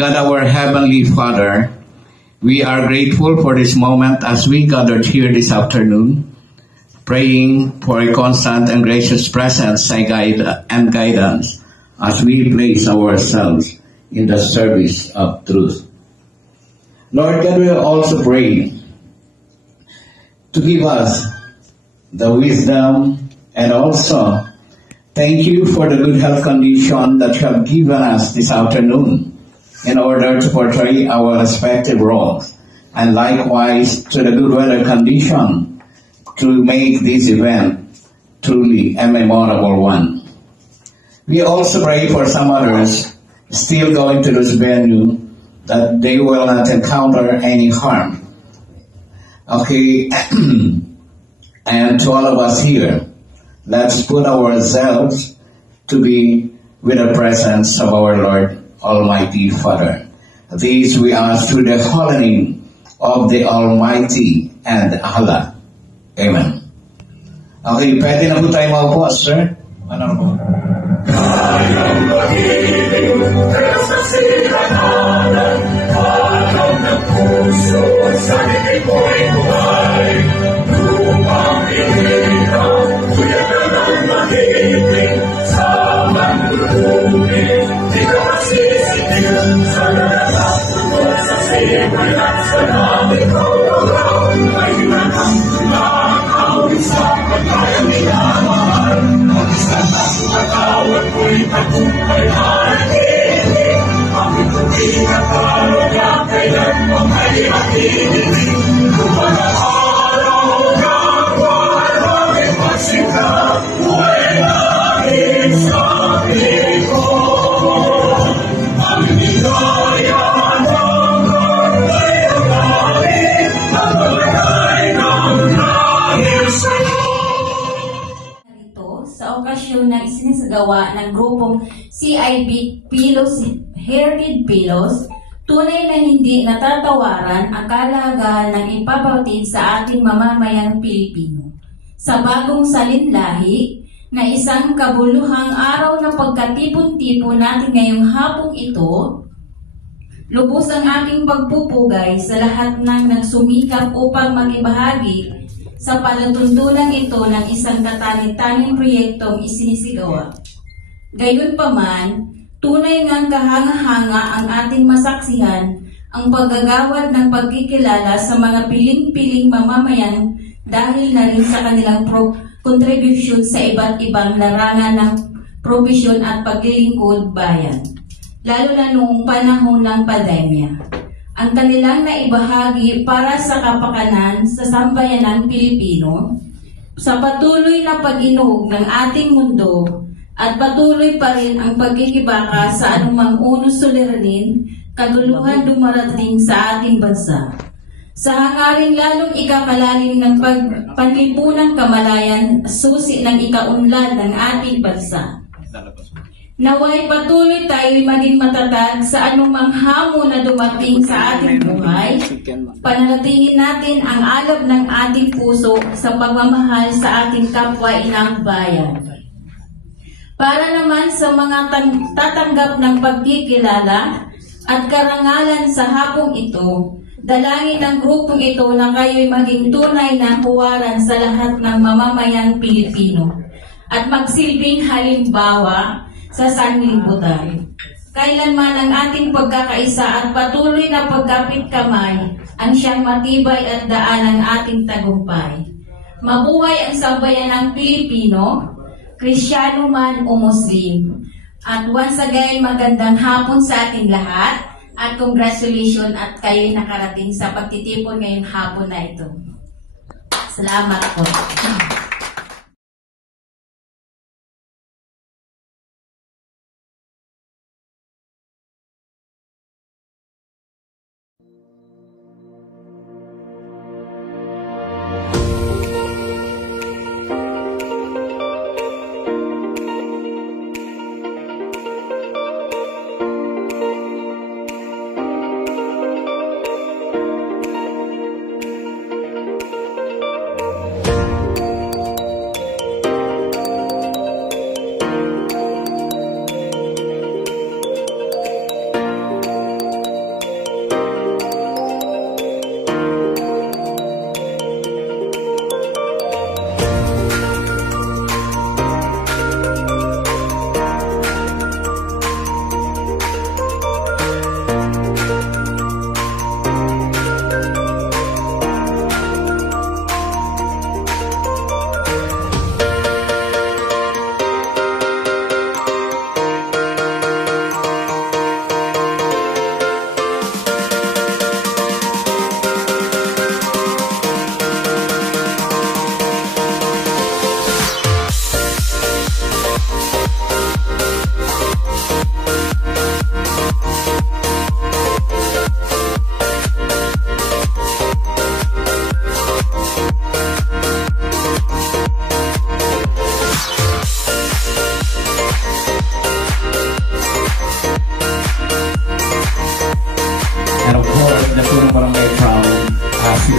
God, our Heavenly Father, we are grateful for this moment as we gathered here this afternoon, praying for a constant and gracious presence and guidance as we place ourselves in the service of truth. Lord God, we also pray to give us the wisdom and also thank you for the good health condition that you have given us this afternoon in order to portray our respective roles, and likewise to the good weather condition to make this event truly a memorable one. We also pray for some others still going to this venue that they will not encounter any harm. Okay, and to all of us here, let's put ourselves to be with the presence of our Lord Almighty Father. This we ask through the holy name of the Almighty and Allah. Amen. Okay, pwede na po tayo maupo, sir? Ano na po? Kayang mag-ibig, kaya sa silananan, alam ng puso, sa nilay mo'y buhay. Lumang inira, kuya ka ng mag-ibig, sa manggulubig, di ka masisitig, sa nalalang tungkol sa sibay at sa namin kaurang, ay hinanang nakakawin sa pagkayang minamahal. Mag-isang natawag ko'y tagumpay natin. Bakit hindi ka talaga kailan mo ay makinig? Kung mga araw ka, bakit magsika, buhay natin sa likod. Ang nilaya ng karnay ang langit, ang bagay ng langit sa'yo. Sa okasyon na isinisagawa ng grupong CIB Pilos Heritage Pilos, tunay na hindi natatawaran ang kalagahan ng ipabatid sa ating mamamayang Pilipino. Sa bagong salinlahi na isang kabuluhang araw na pagkatipon-tipon natin ngayong hapong ito, lubos ang aking pagpupugay sa lahat ng nagsumikap upang magibahagi sa palatuntunan ito ng isang katani-tanging proyektong isinisigawa. Gayunpaman, tunay ngang kahanga-hanga ang ating masaksihan ang paggagawad ng pagkikilala sa mga piling-piling mamamayan dahil na rin sa kanilang kontribusyon sa iba't ibang larangan ng probisyon at paglilingkod bayan, lalo na noong panahon ng pandemya. Ang kanilang naibahagi para sa kapakanan sa sambayanang Pilipino, sa patuloy na pag-inog ng ating mundo at patuloy pa rin ang pagkikibaka sa anumang unos suliranin, kaguluhan dumarating sa ating bansa. Sa hangaring lalong ikakalalim ng panlipunang kamalayan, susi ng ikaunlad ng ating bansa. Naway patuloy tayo maging matatag sa anumang hamon na dumating sa ating buhay. Pananatingin natin ang alab ng ating puso sa pagmamahal sa ating kapwa-inang bayan. Para naman sa mga tatanggap ng pagkikilala at karangalan sa hapong ito, dalangin ng grupong ito na kayo'y maging tunay na huwaran sa lahat ng mamamayang Pilipino at magsilbing halimbawa sa sanlibutan. Kailanman ang ating pagkakaisa at patuloy na pagkapit kamay ang siyang matibay at daan ng ating tagumpay. Mabuhay ang sambayanang Pilipino, Kristiyano man o Muslim. At once again, magandang hapon sa ating lahat at congratulations at kayo'y nakarating sa pagtitipon ngayong hapon na ito. Salamat po.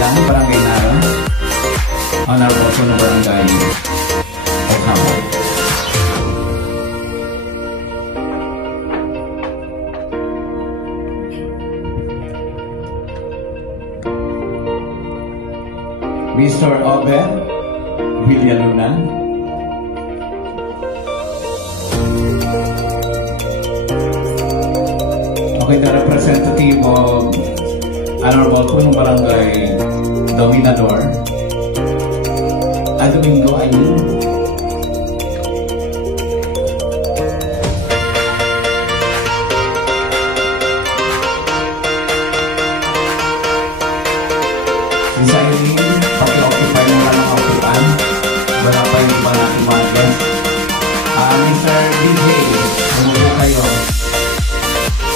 Silang, Barangay Nara, Honorable Puno Barangay Okhama. Mr. Obed Villalunan, okay, the representative of Honorable Puno Barangay Dominador, Domingo Ayun. Isa yun, paki-occupy mo lang ang upuan. Wala pa yung iba na mga guest. Mr. DJ, bumubo kayo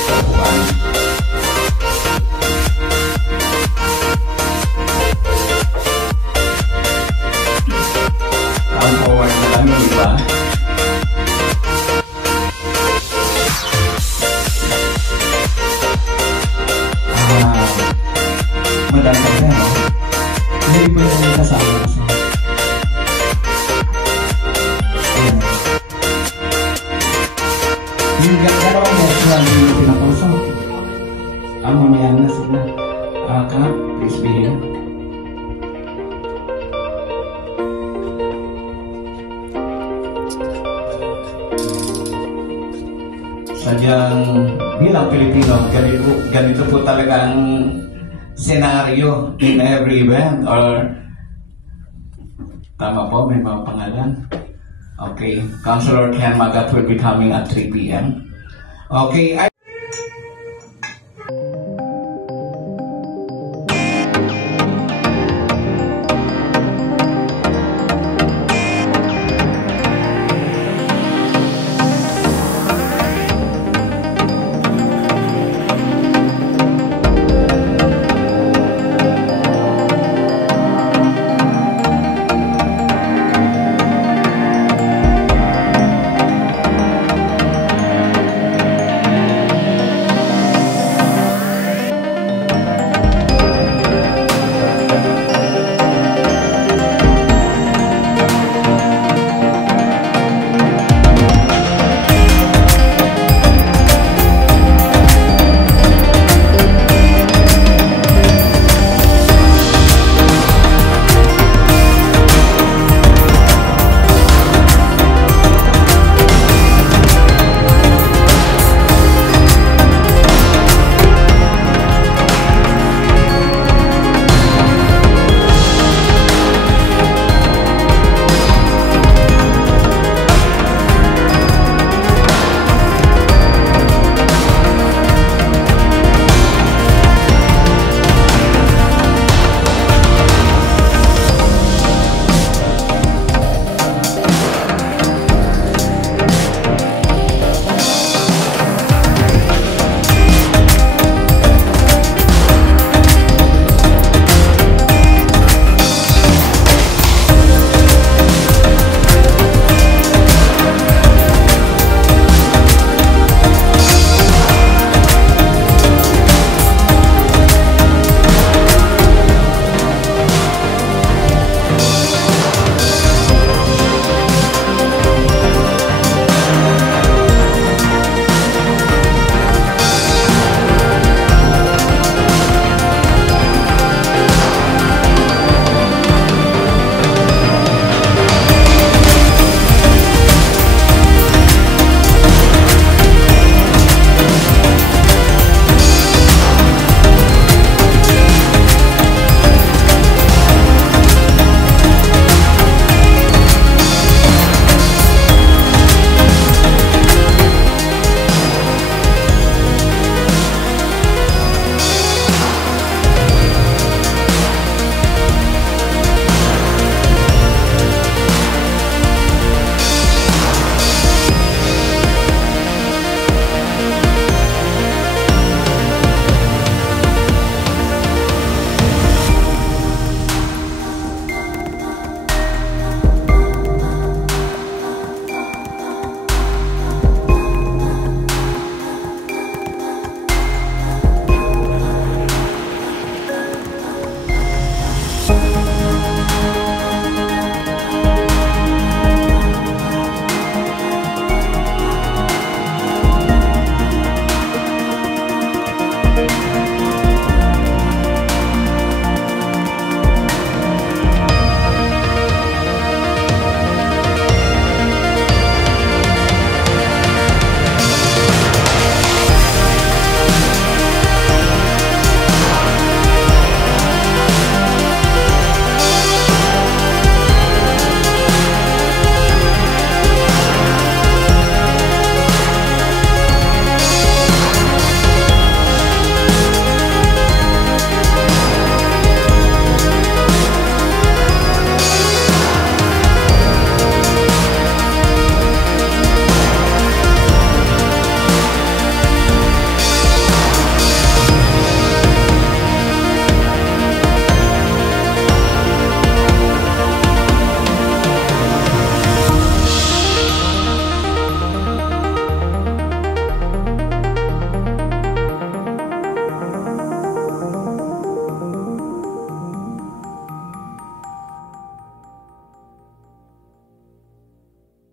sa upuan. Come forward na lang yung iba. Madami ka no? Hindi po yung kasama kasi. Ayan. Yung dalawang metro ang yung pinapuso. Mamaya na sila. Kap, please be here. Sadyang bilang Pilipino, ganito po talaga ang senaryo in every event, or tama po, may mga pangalan. Okay, Councilor Ken Magat will be coming at 3 p.m. Okay.